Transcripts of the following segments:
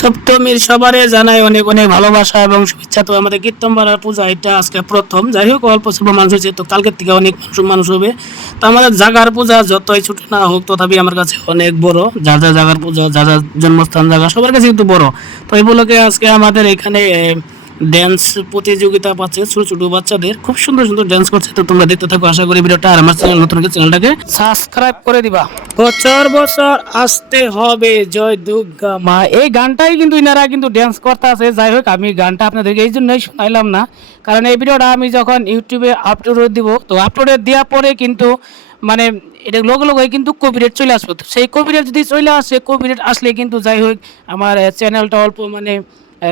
সপ্তমীর সবারে জানাই অনেক অনেক ভালোবাসা এবং শুভেচ্ছা। তো আমাদের কীর্তনপাড়ার পূজা, এটা আজকে প্রথম। যাই হোক, অল্প স্বল্প মানুষ হয়েছে, তো কালকের থেকে অনেক মানুষ মানুষ হবে। তো আমাদের জাগার পূজা যতই ছোট না হোক, তথাপি আমার কাছে অনেক বড়। যা যা জাগার পূজা যা যা জন্মস্থান জায়গা সবার কাছে কিন্তু বড়। তো এই বলকে আজকে আমাদের এখানে ড্যান্স প্রতিযোগিতা পাচ্ছে, ছোট ছোট বাচ্চাদের। খুব সুন্দর সুন্দর ড্যান্স করছে। তো তোমরা দেখতে থাকো, আশা করি ভিডিওটা আর আমার চ্যানেল নতুন চ্যানেলটাকে সাবস্ক্রাইব করে দিবা। বছর বছর আসতে হবে, জয় দুর্গা মা। এই গানটাই কিন্তু ইনারা কিন্তু ড্যান্স করতে আছে। যাই হোক, আমি গানটা আপনাদেরকে এই জন্যই শোনাইলাম না। কারণ এই ভিডিওটা আমি যখন ইউটিউবে আপলোড দিব, তো আপলোডে দেওয়ার পরে কিন্তু মানে এটা লগে লগে কিন্তু কপিরেট চলে আসবে। সেই কপিরেট যদি চলে আসে কপিরেট আসলে কিন্তু যাই হোক, আমার চ্যানেলটা অল্প মানে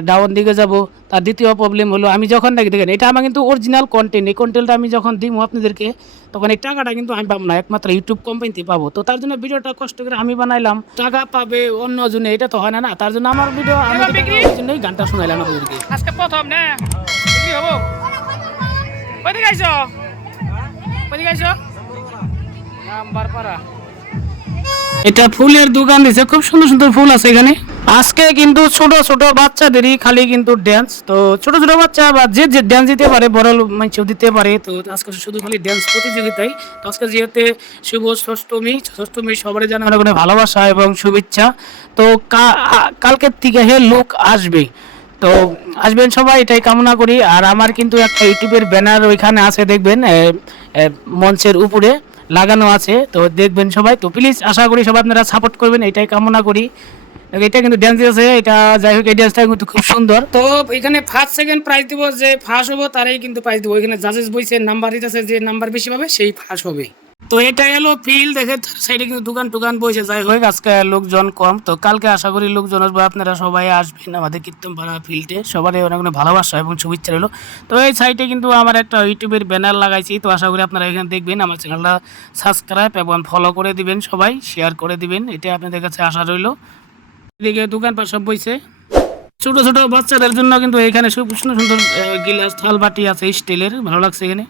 ডাউন দিকে যাব তার দ্বিতীয় প্রবলেম হলো আমি যখন নাকি দেখেন এটা আমার কিন্তু অরিজিনাল কন্টেন্ট এই কন্টেন্টটা আমি যখন দিব আপনাদেরকে তখন এই টাকাটা কিন্তু আমি পাবো না একমাত্র ইউটিউব কোম্পানিতে পাবো। তো তার জন্য ভিডিওটা কষ্ট করে আমি বানাইলাম টাকা পাবে অন্য জনে এটা তো হয় না না তার জন্য আমার ভিডিও আমি জন্যই গানটা শোনাইলাম আপনাদেরকে। আজকে প্রথম না? কি হব? কই থেকে আইছো কই থেকে আইছো নাম্বার পাড়া। এটা ফুলের দোকান দিছে খুব সুন্দর সুন্দর ফুল আছে এখানে। আজকে কিন্তু ছোট ছোট বাচ্চাদেরই খালি কিন্তু ড্যান্স তো ছোট ছোট বাচ্চা বা যে যে ড্যান্স দিতে পারে, বড় মানুষও দিতে পারে। তো আজকে শুধু খালি ড্যান্স প্রতিযোগিতায় তো আজকে যেহেতু শুভ ষষ্ঠমী ষষ্ঠমী সবারই জানা অনেক অনেক ভালোবাসা এবং শুভেচ্ছা। তো কালকের থেকে হে লোক আসবে। তো আসবেন সবাই, এটাই কামনা করি। আর আমার কিন্তু একটা ইউটিউবের ব্যানার ওইখানে আছে, দেখবেন মঞ্চের উপরে লাগানো আছে। তো দেখবেন সবাই। তো প্লিজ আশা করি সবাই আপনারা সাপোর্ট করবেন, এটাই কামনা করি। এটা কিন্তু ড্যান্স আছে এটা যাই হোক, এই ড্যান্সটা কিন্তু খুব সুন্দর। তো এখানে ফার্স্ট সেকেন্ড প্রাইজ দিব যে ফার্স্ট হব, তারাই কিন্তু প্রাইজ দিব। এখানে জাজেস বইছে নাম্বার দিতেছে যে নাম্বার বেশি পাবে, সেই ফার্স্ট হবে। তো এটা এলো ফিল দেখে সাইডে কিন্তু দোকান টোকান বসে যাই হোক, আজকে লোকজন কম। তো কালকে আশা করি লোকজন আসবে, আপনারা সবাই আসবেন আমাদের কীর্তনপাড়া ফিল্ডে সবারই অনেক অনেক ভালোবাসা এবং শুভেচ্ছা রইল। তো এই সাইডে কিন্তু আমার একটা ইউটিউবের ব্যানার লাগাইছি, তো আশা করি আপনারা এখানে দেখবেন। আমার চ্যানেলটা সাবস্ক্রাইব এবং ফলো করে দিবেন সবাই শেয়ার করে দিবেন। এটা আপনাদের কাছে আশা রইল। এদিকে দোকানপাট সব বইছে। ছোট ছোট বাচ্চাদের জন্য কিন্তু এখানে সুন্দর সুন্দর গিলাস থাল বাটি আছে, স্টিলের, ভালো লাগছে এখানে।